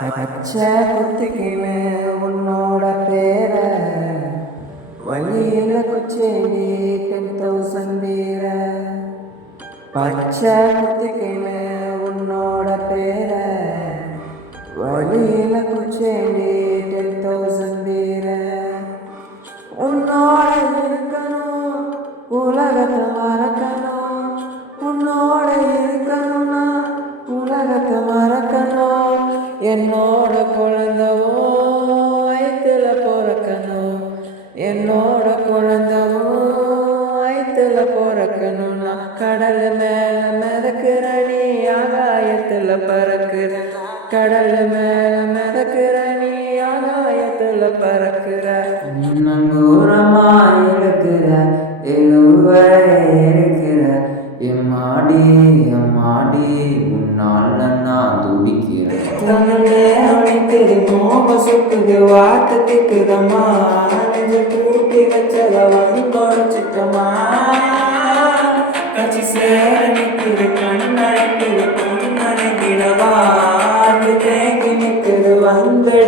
பச்சை குத்திக்கின்னு உன்னோட பேர வழியில குச்சேடி 10,000 பேர பச்சை குத்திக்கின்னு உன்னோட பேர வழியில குச்சேடி 10,000 பேர உன்னோட இருக்கணும் உலகத்தை மறக்கணும் உன்னோட இருக்கணும்னா உலகத்தை மறக்கணும் என்னோட குழந்தவோ வயிற்றுல பிறக்கணும் என்னோட குழந்தவோ வயிற்றுல பிறக்கணும்னா கடல் மேல மிதக்கிற நீ ஆகாயத்துல பறக்குற கடல் மேல மிதக்கிற நீ ஆகாயத்துல பறக்குற நங்கூரமா இருக்கிற எழுவரை இருக்கிற எம்மாடி எம்மாடி உன்னால நான் துடிக்கிறேன் தன்னே அழைக்குது மோக சுக்குது வார்த்தை திக்குதம்மா நெஞ்சு கூட்டி வச்சத வந்து குறைச்சிட்டமா கட்சி சேர நிற்குது கண்ணழைக்குது பொண்ணழைக்கிடவா தேங்கி நிற்குது வந்து